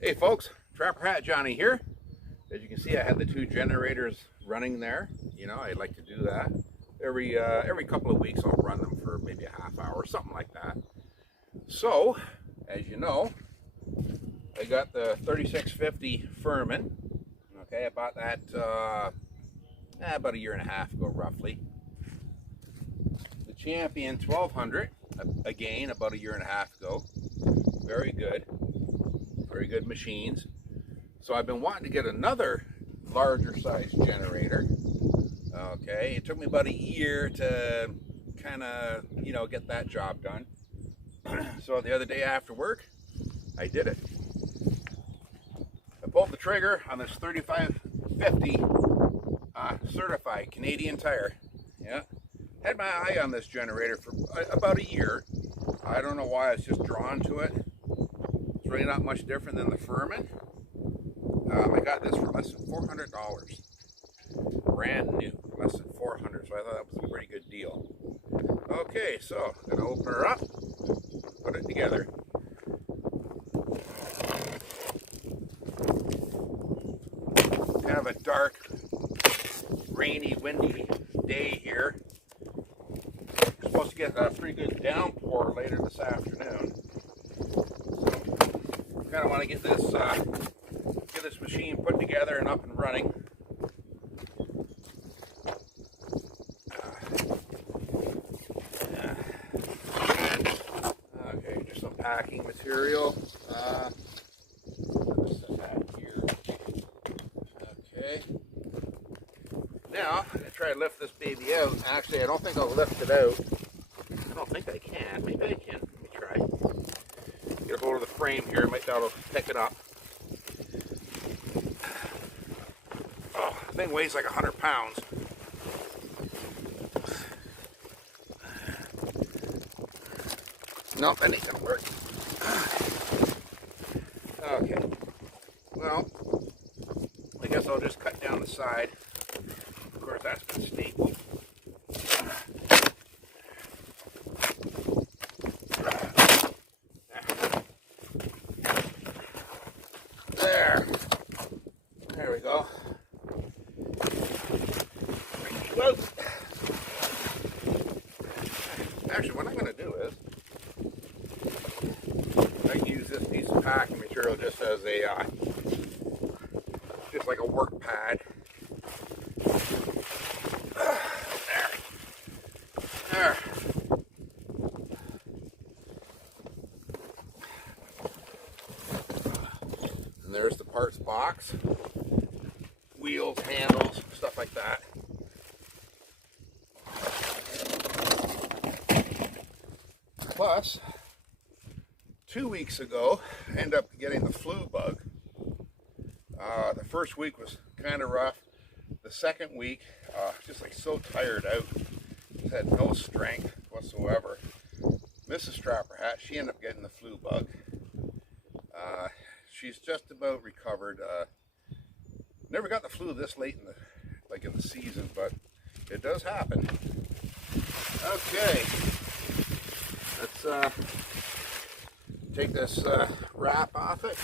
Hey folks, Trapper Hat Johnny here. As you can see, I had the two generators running there. I like to do that. Every couple of weeks I'll run them for maybe a half hour, something like that. So, as you know, I got the 3650 Furman. Okay, I bought that about a year and a half ago, roughly. The Champion 1200, again, about a year and a half ago. Very good machines. So I've been wanting to get another larger size generator. Okay, it took me about a year to kind of, get that job done. So the other day after work, I did it. I pulled the trigger on this 3550 certified Canadian Tire. Yeah, had my eye on this generator for about a year. I don't know why I was just drawn to it. It's really not much different than the Furman. I got this for less than $400. Brand new, less than $400. So I thought that was a pretty good deal. Okay, so I'm gonna open her up, put it together. Kind of a dark, rainy, windy day here. We're supposed to get a pretty good downpour later this afternoon. So kind of want to get this machine put together and up and running. Okay, just some packing material. Set that here. Okay. Now, I'm going to try to lift this baby out. Actually, I don't think I'll lift it out. I don't think I can. Maybe I can. Let me try. Get a hold of the frame here. Might be able to pick it up. Oh, the thing weighs like 100 pounds. Nope, that ain't gonna work. Okay. Well, I guess I'll just cut down the side. Of course, that's been stapled. There we go. Actually, what I'm going to do is I can use this piece of packing material just as a just like a work pad. There. And there's the parts box. Wheels, handles, stuff like that. Plus, 2 weeks ago, I ended up getting the flu bug. The first week was kind of rough. The second week, just like so tired out. Just had no strength whatsoever. Mrs. Trapper Hat, she ended up getting the flu bug. She's just about recovered. Never got the flu this late in the season, but it does happen. Okay, let's take this wrap off it.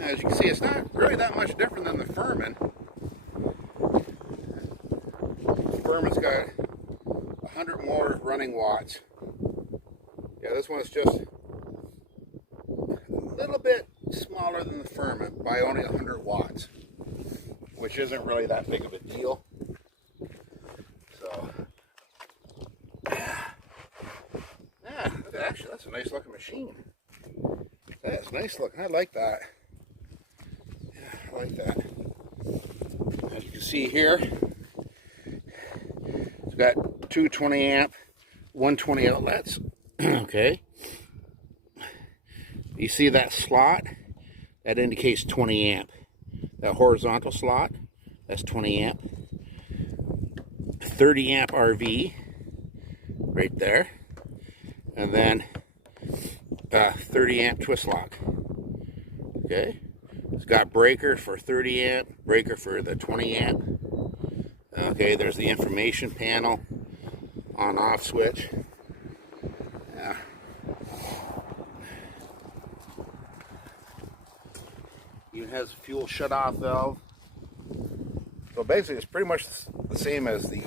As you can see, it's not really that much different than the Furman. The Furman's got 100 more running watts. Yeah, this one's just a little bit smaller than the Furman by only 100 watts, which isn't really that big of a deal. So, yeah, look at, actually, that's a nice looking machine. That's nice looking. I like that. Yeah, I like that. As you can see here, it's got two 20 amp, 120 outlets. Okay. You see that slot? That indicates 20 amp. That horizontal slot, that's 20 amp. 30 amp RV right there. And then 30 amp twist lock. Okay. It's got breaker for 30 amp, breaker for the 20 amp. Okay, there's the information panel, on off switch. Yeah. Even has a fuel shut-off valve. So basically it's pretty much the same as the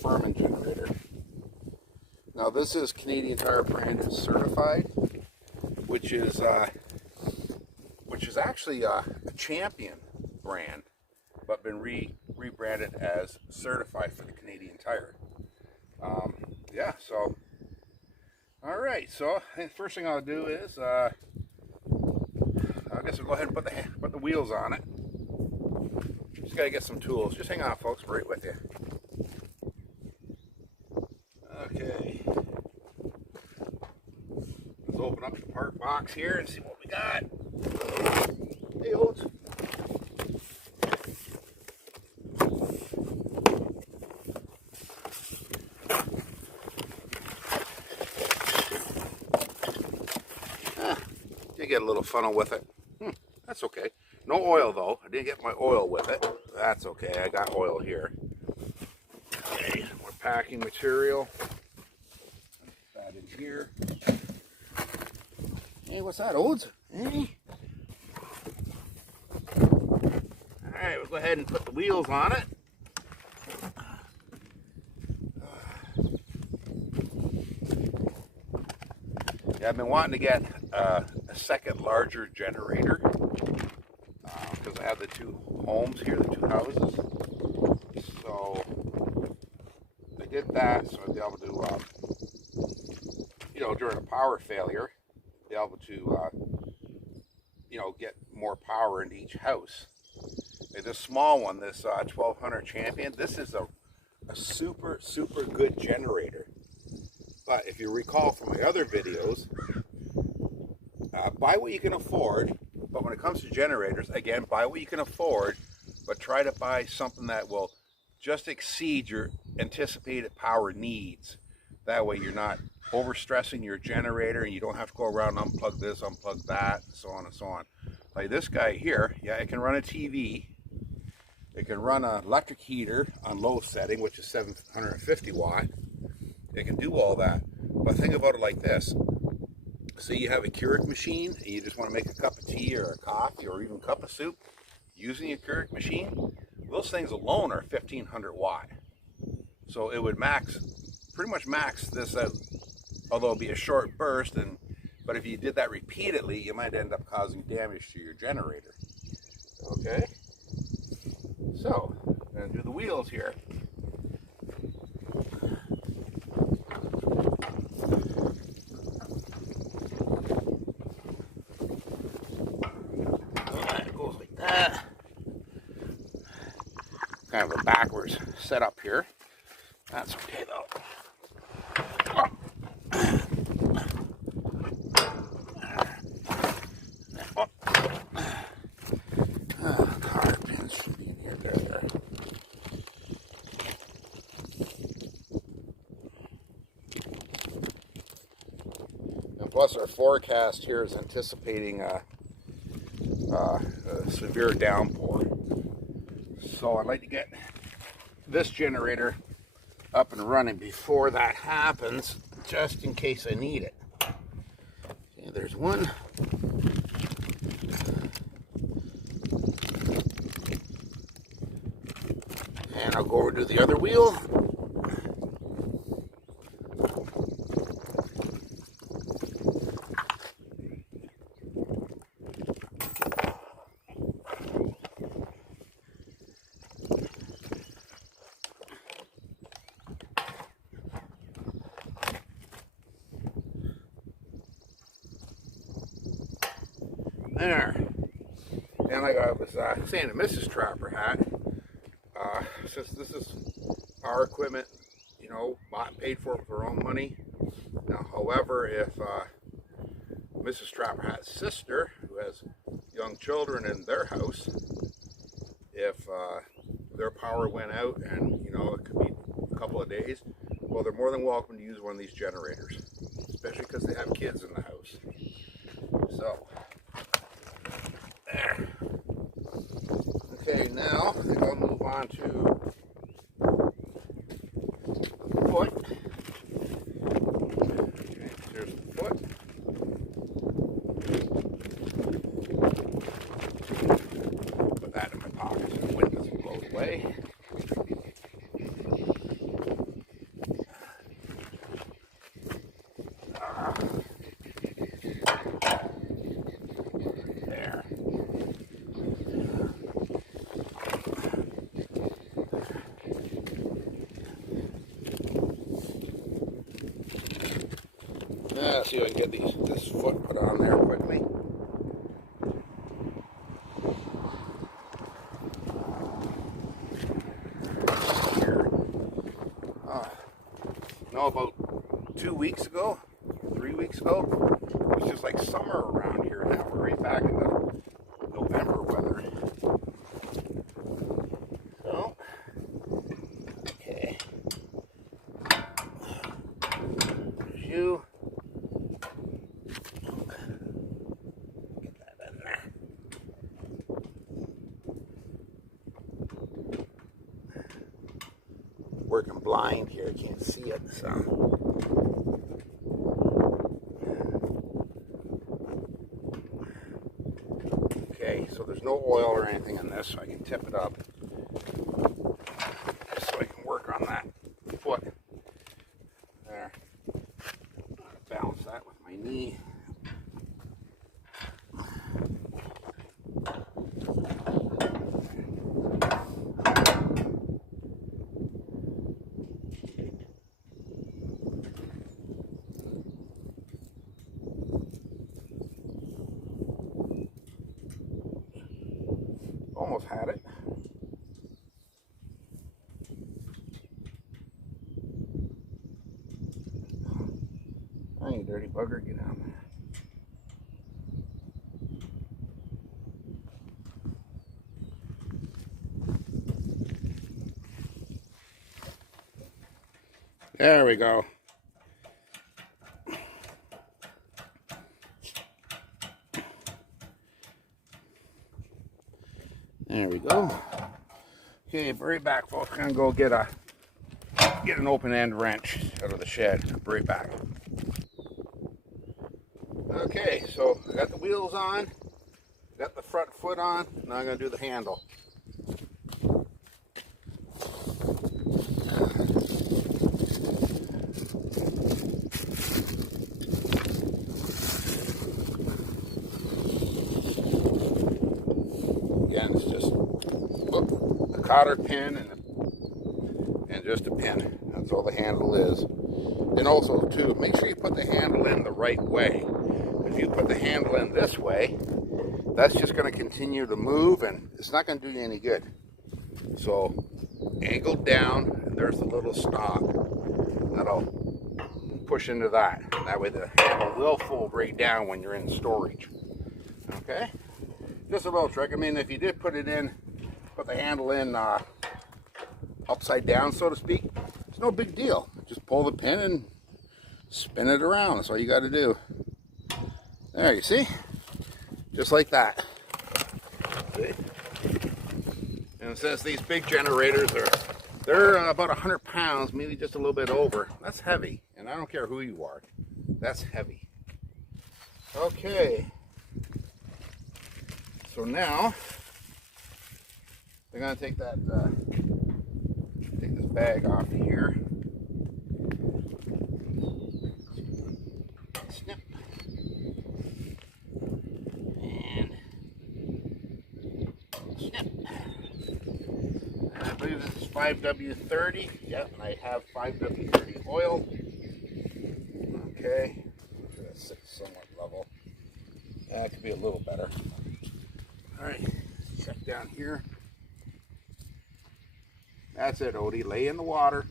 Furman generator. Now this is Canadian Tire branded certified, which is actually a Champion brand, but been rebranded as certified for the Canadian Tire. Yeah, so all right. So I think the first thing I'll do is I guess I'll go ahead and put the wheels on it. Just gotta get some tools. Just hang on, folks. We're right with you. Okay. Let's open up the part box here and see what we got. Hey, Oates. Did get a little funnel with it. That's okay. No oil though. I didn't get my oil with it. That's okay. I got oil here. Okay, more packing material. Put that in here. Hey, what's that, Oates? Hey. Alright, we'll go ahead and put the wheels on it. Yeah, I've been wanting to get a second larger generator because I have the two homes here, the two houses. So I did that so I'd be able to, you know, during a power failure, be able to, you know, get more power into each house. And this small one, this 1200 Champion, this is a super good generator. But if you recall from my other videos, buy what you can afford. But when it comes to generators, again, buy what you can afford, but try to buy something that will just exceed your anticipated power needs. That way you're not overstressing your generator and you don't have to go around and unplug this, unplug that, and so on and so on. Like this guy here, yeah, it can run a TV. It can run an electric heater on low setting, which is 750 watt. It can do all that. But think about it like this. Say you have a Keurig machine and you just want to make a cup of tea or a coffee or even a cup of soup using a Keurig machine. Those things alone are 1500 watt. So it would pretty much max this out, although it'd be a short burst. But if you did that repeatedly, you might end up causing damage to your generator. Okay. So, I'm going to do the wheels here. Kind of a backwards setup here. That's okay though. Car pins should be in here. There. And plus our forecast here is anticipating a severe downpour. So I'd like to get this generator up and running before that happens, just in case I need it. Okay, there's one. And I'll go over to the other wheel. There. And like I was saying to Mrs. Trapper Hat, since this is our equipment, you know, bought and paid for with our own money. Now, however, if Mrs. Trapper Hat's sister, who has young children in their house, if their power went out and, you know, it could be a couple of days, well, they're more than welcome to use one of these generators, especially because they have kids in the house. So, there. Okay, now I think I'll move on to the foot. Okay, there's the foot. Put that in my pocket so the wind doesn't blow it away. There. See if I can get this foot put on there quickly. Here. No, about 2 weeks ago, 3 weeks ago, it was just like summer around here. Now we're right back in the November weather. So, okay. There's you. Working blind here, can't see it, so. Okay, so there's no oil or anything in this, so I can tip it up. Just so I can work on that foot. There. Balance that with my knee. Almost had it. Oh, you dirty bugger, get down there. There we go. There we go. Okay, be right back, folks. I'm gonna go get an open end wrench out of the shed. I'll be right back. Okay, so I got the wheels on, got the front foot on. Now I'm gonna do the handle. Again, it's just a cotter pin and just a pin. That's all the handle is. And also, too, make sure you put the handle in the right way. If you put the handle in this way, that's just going to continue to move, and it's not going to do you any good. So, angle down, and there's the little stop. That'll push into that. That way the handle will fold right down when you're in storage. Okay? Just a little trick. I mean, if you did put the handle in upside down, so to speak, it's no big deal. Just pull the pin and spin it around. That's all you got to do. There, you see? Just like that. See? And since these big generators they're about 100 pounds, maybe just a little bit over, that's heavy. And I don't care who you are. That's heavy. Okay. So now, we're going to take this bag off of here. Snip. And snip. And I believe this is 5W30. Yep, and I have 5W30 oil. Okay. That's somewhat level. That could be a little better. Alright, check down here. That's it, Odie. Lay in the water.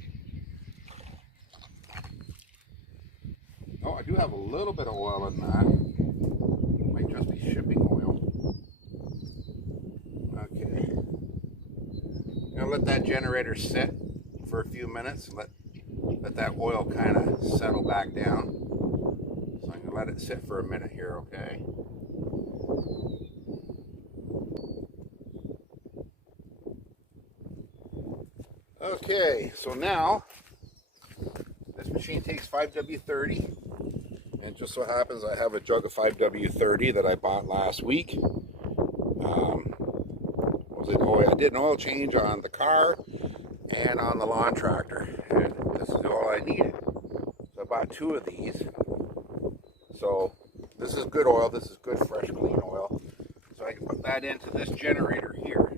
Oh, I do have a little bit of oil in that. Might just be shipping oil. Okay. I'm going to let that generator sit for a few minutes. Let that oil kind of settle back down. So I'm going to let it sit for a minute here, okay? Okay, so now this machine takes 5W30, and just so happens I have a jug of 5W30 that I bought last week. I did an oil change on the car and on the lawn tractor, and this is all I needed. So I bought 2 of these. So this is good oil. This is good, fresh, clean oil. So I can put that into this generator here.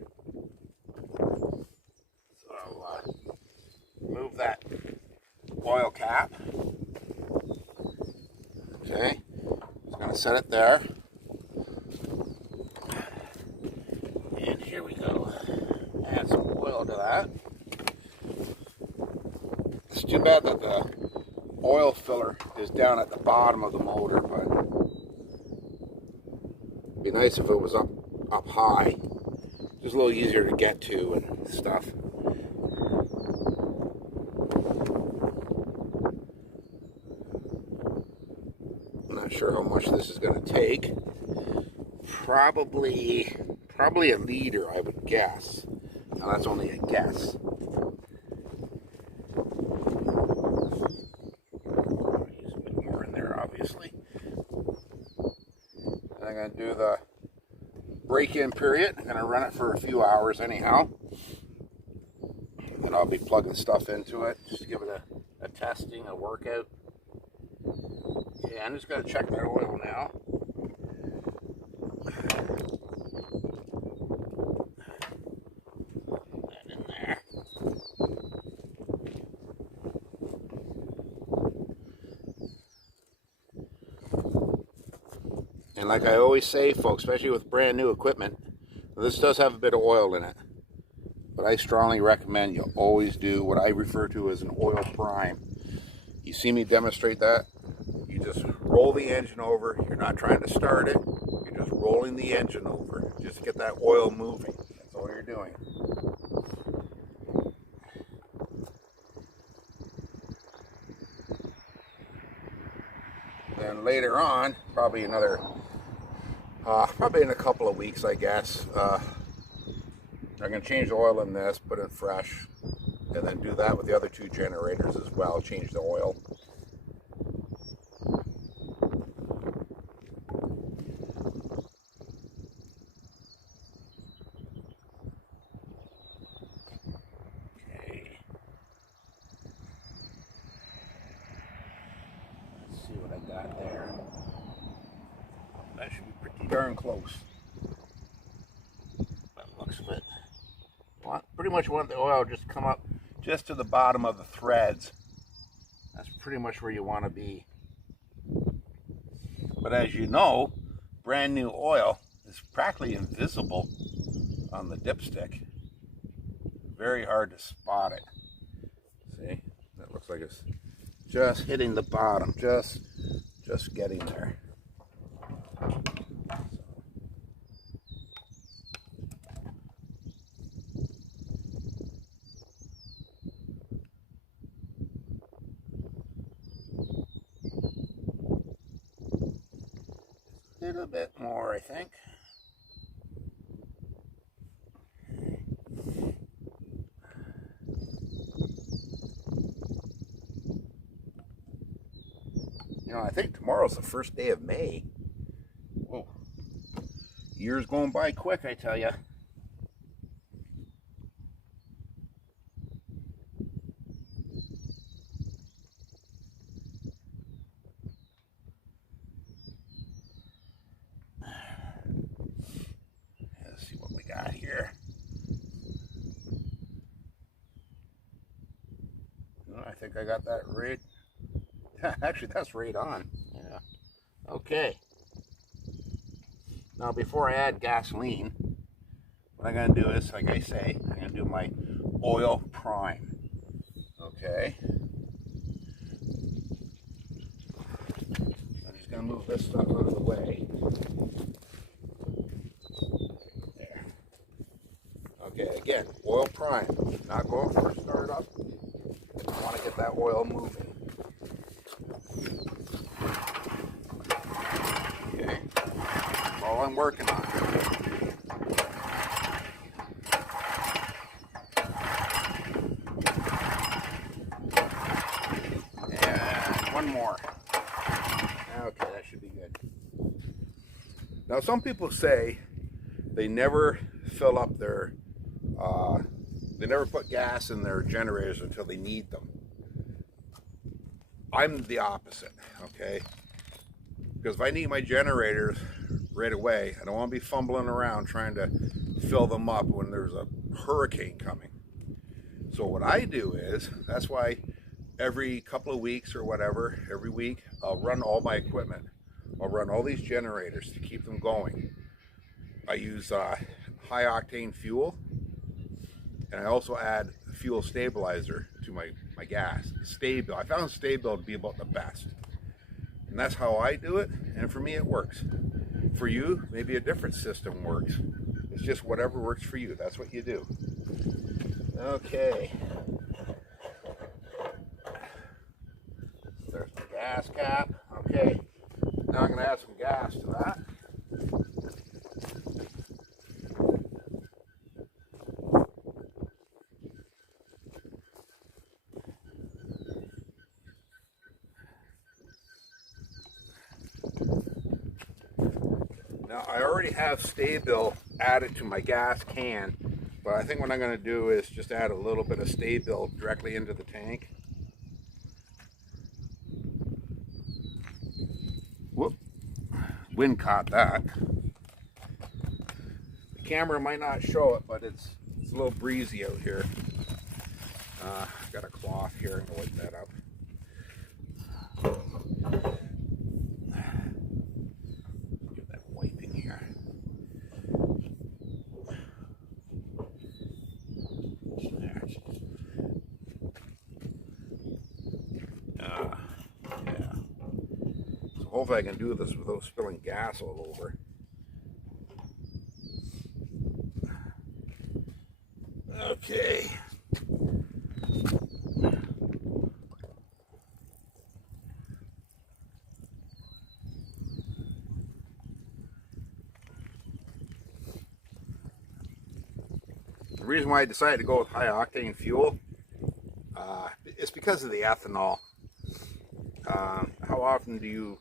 So I'll move that oil cap. Okay, just gonna set it there. And here we go. Add some oil to that. It's too bad that the oil filler is down at the bottom of the motor, but it'd be nice if it was up high. Just a little easier to get to and stuff. I'm not sure how much this is going to take. Probably a liter, I would guess. Now that's only a guess. Use a bit more in there, obviously. And I'm going to do the break-in period. I'm going to run it for a few hours anyhow. And I'll be plugging stuff into it just to give it a testing, a workout. Okay, I'm just going to check that oil now. And like I always say, folks, especially with brand new equipment, this does have a bit of oil in it. But I strongly recommend you always do what I refer to as an oil prime. You see me demonstrate that? You just roll the engine over. You're not trying to start it. You're just rolling the engine over. Just to get that oil moving. That's all you're doing. Then later on, probably in a couple of weeks, I guess, I'm going to change the oil in this, put it fresh, and then do that with the other 2 generators as well, change the oil. Okay. Let's see what I got there. That should be pretty darn close. That looks of it. Pretty much want the oil just come up just to the bottom of the threads. That's pretty much where you want to be. But as you know, brand new oil is practically invisible on the dipstick. Very hard to spot it. See? That looks like it's just hitting the bottom, just getting there. A little bit more, I think. You know, I think tomorrow's the first day of May. Whoa. Years going by quick, I tell you. Let's see what we got here. Oh, I think I got that right. Actually, that's right on. Yeah. Okay. Now, before I add gasoline, what I'm going to do is, like I say, I'm going to do my oil prime. Okay. I'm just going to move this stuff out of the way. There. Okay, again, oil prime. Not going for a startup. I want to get that oil moving. Okay. That's all I'm working on. some people say they never fill up their, they never put gas in their generators until they need them. I'm the opposite, okay? Because if I need my generators right away, I don't want to be fumbling around trying to fill them up when there's a hurricane coming. So what I do is, that's why every couple of weeks or whatever, every week, I'll run all my equipment. I'll run all these generators to keep them going. I use high octane fuel, and I also add fuel stabilizer to my gas. Sta-Bil. I found Sta-Bil to be about the best. And that's how I do it, and for me it works. For you, maybe a different system works. It's just whatever works for you. That's what you do. Okay. There's the gas cap. Okay. Now I'm going to add some gas to that. Now I already have Sta-Bil added to my gas can, but I think what I'm going to do is just add a little bit of Sta-Bil directly into the tank. Whoop, wind caught that. The camera might not show it, but it's a little breezy out here. Got a cloth here, I'm going to wipe that up. Hopefully I can do this without spilling gas all over. Okay. The reason why I decided to go with high octane fuel is because of the ethanol. How often do you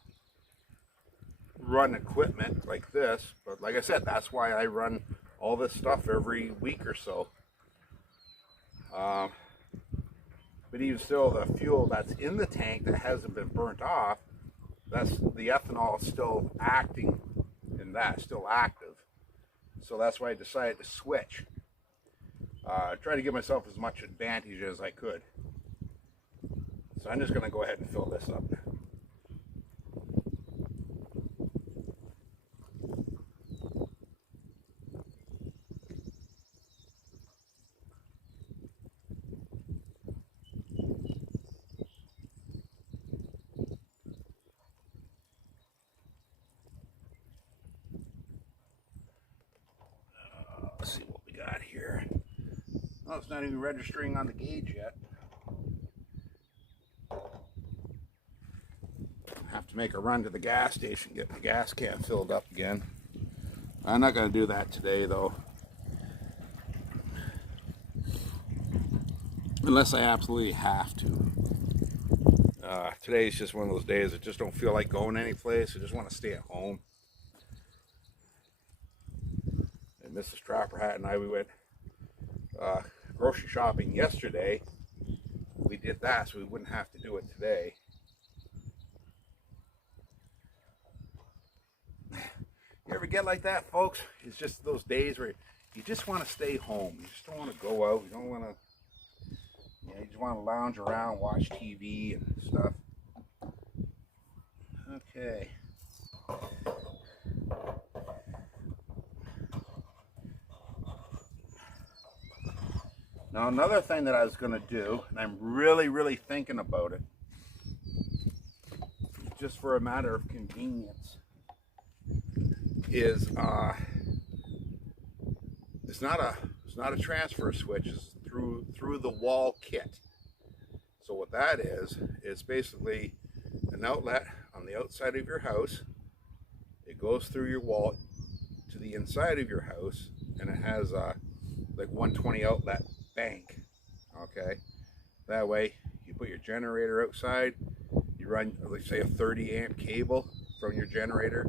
run equipment like this? But like I said, that's why I run all this stuff every week or so. But even still, the fuel that's in the tank that hasn't been burnt off, that's the ethanol is still acting in that, still active. So that's why I decided to switch. Try to give myself as much advantage as I could. So I'm just going to go ahead and fill this up. Let's see what we got here. Oh, it's not even registering on the gauge yet. Have to make a run to the gas station, get the gas can filled up again. I'm not going to do that today though, unless I absolutely have to. Today's just one of those days I just don't feel like going anyplace. I just want to stay at home. And Mrs. Trapper Hat and I, we went grocery shopping yesterday. We did that so we wouldn't have to do it today. You ever get like that, folks? It's just those days where you just want to stay home. You just don't want to go out. You don't want to, you know, you just want to lounge around, watch TV and stuff. Okay. Now another thing that I was going to do, and I'm really thinking about it, just for a matter of convenience, is it's not a transfer switch. It's through the wall kit. So what that is, it's basically an outlet on the outside of your house. It goes through your wall to the inside of your house, and it has like 120 outlet bank. Okay, that way you put your generator outside, you run, let's say, a 30 amp cable from your generator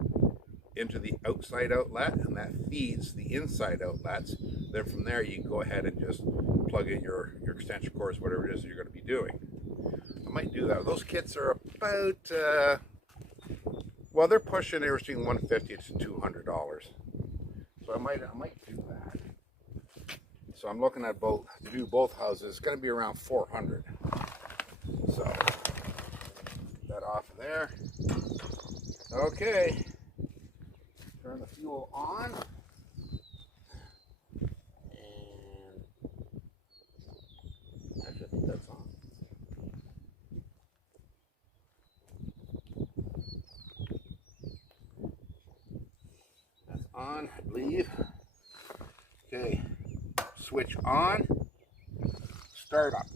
into the outside outlet, and that feeds the inside outlets. Then from there you can go ahead and just plug in your extension cords, whatever it is that you're going to be doing. I might do that. Those kits are about well, they're pushing everything $150 to $200, so I might do that. So I'm looking at both to do both houses. It's going to be around $400. So that off of there. Okay, turn the fuel on, and actually I think that's on. That's on, I believe. Okay, switch on, start up.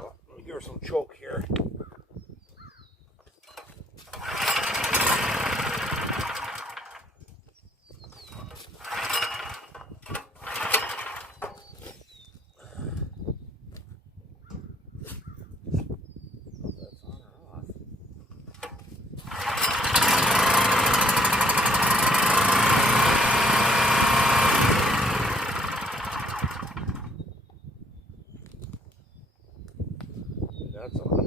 Oh, let me give her some choke here. That's on.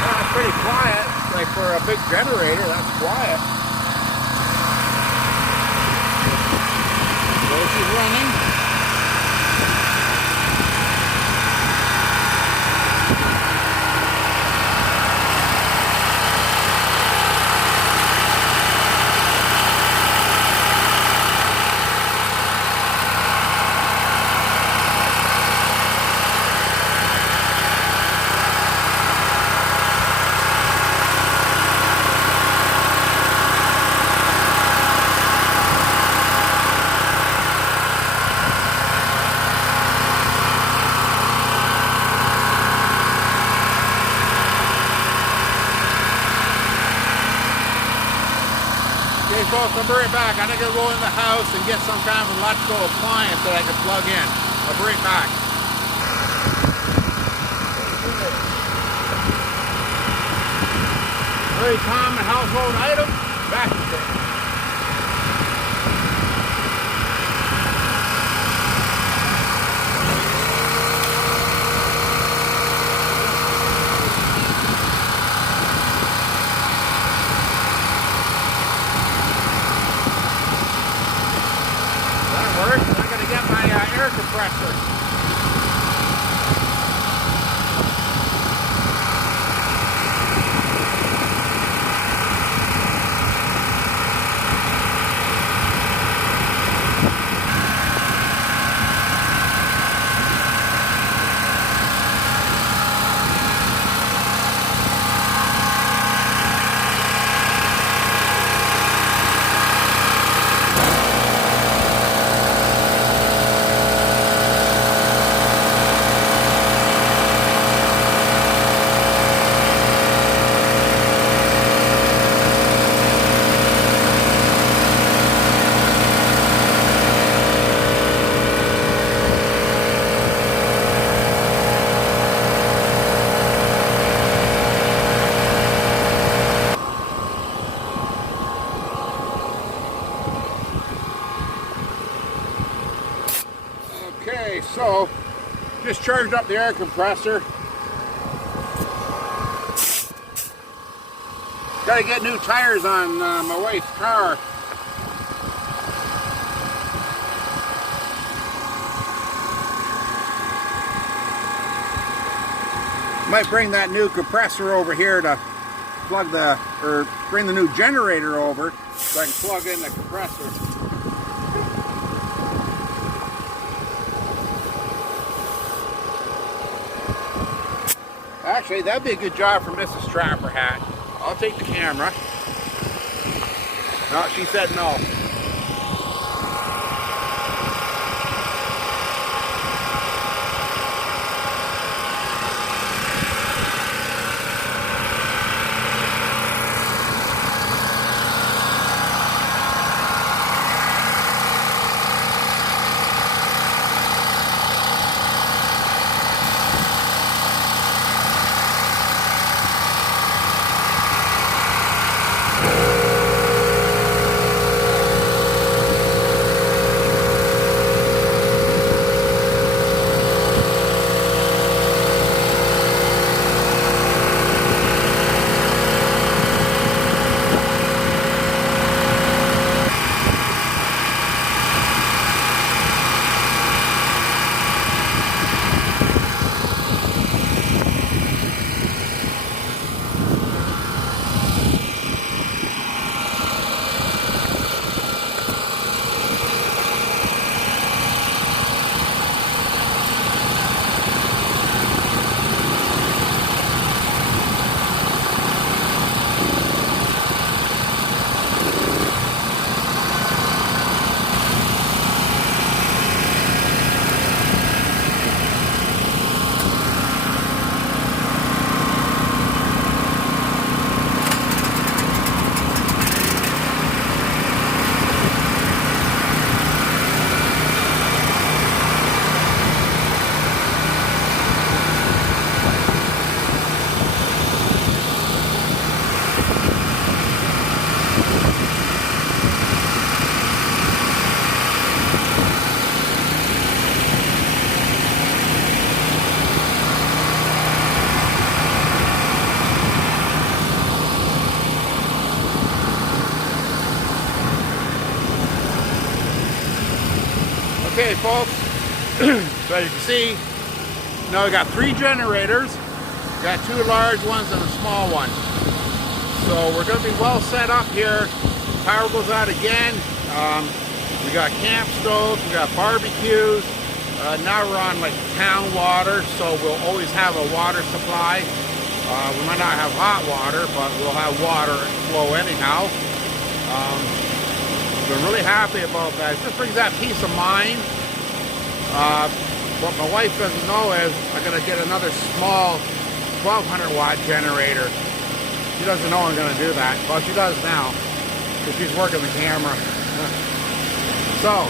That's pretty quiet. Like for a big generator, that's quiet. So she's running. Okay, folks, I'll be right back. I think I'll go in the house and get some kind of electrical appliance that I can plug in. I'll be right back. Very common household item, vacuum cleaner. I'm going to get my air compressor. Okay, so just charged up the air compressor. Got to get new tires on my wife's car. Might bring that new compressor over here to plug the, or bring the new generator over so I can plug in the compressor. Actually, that'd be a good job for Mrs. Trapper Hat. I'll take the camera. No, she said no. Okay, folks, so as you can see, now we got 3 generators. We got 2 large ones and a small one. So we're going to be well set up here. Power goes out again. We got camp stoves, we got barbecues. Now we're on like town water, so we'll always have a water supply. We might not have hot water, but we'll have water flow anyhow. Been really happy about that. It just brings that peace of mind. What my wife doesn't know is I'm going to get another small 1200 watt generator. She doesn't know I'm going to do that. Well, she does now because she's working the camera. So,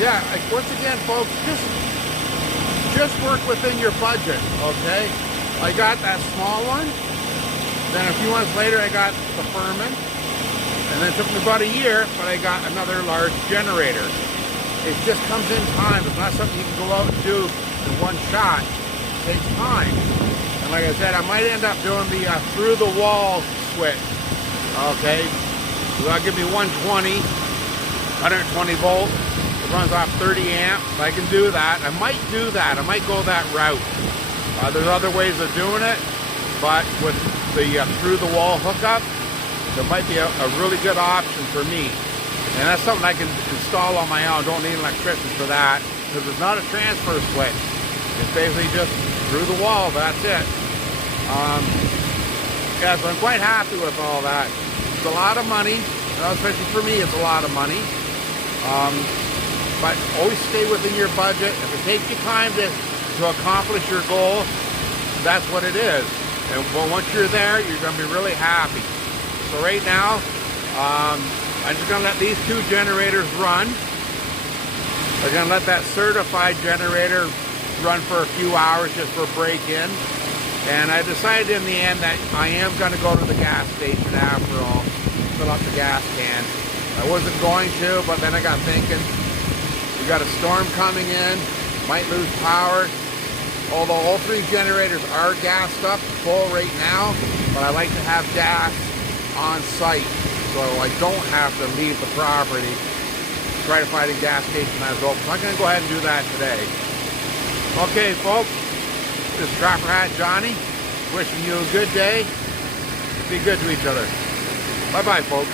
yeah, once again, folks, just work within your budget, okay? I got that small one. Then a few months later, I got the Furman. And then it took me about a year, but I got another large generator. It just comes in time. It's not something you can go out and do in one shot. It takes time. And like I said, I might end up doing the through the wall switch. Okay, so that'll give me 120 volt. It runs off 30 amps. I can do that. I might do that. I might go that route. There's other ways of doing it, but with the through the wall hookup, there might be a really good option for me. And that's something I can install on my own. Don't need an electrician for that, because it's not a transfer switch. It's basically just through the wall, that's it. Yeah, so I'm quite happy with all that. It's a lot of money, especially for me, it's a lot of money. But always stay within your budget. If it takes you time to accomplish your goal, that's what it is. And once you're there, you're going to be really happy. So right now, I'm just going to let these 2 generators run. I'm going to let that certified generator run for a few hours just for a break-in. And I decided in the end that I am going to go to the gas station after all, fill up the gas can. I wasn't going to, but then I got thinking, we got a storm coming in, might lose power. Although all 3 generators are gassed up full right now, but I like to have gas on site, so I don't have to leave the property, try to find a gas station that's open. So I'm going to go ahead and do that today. Okay, folks, this is Trapper Hat Johnny, wishing you a good day. Be good to each other. Bye-bye, folks.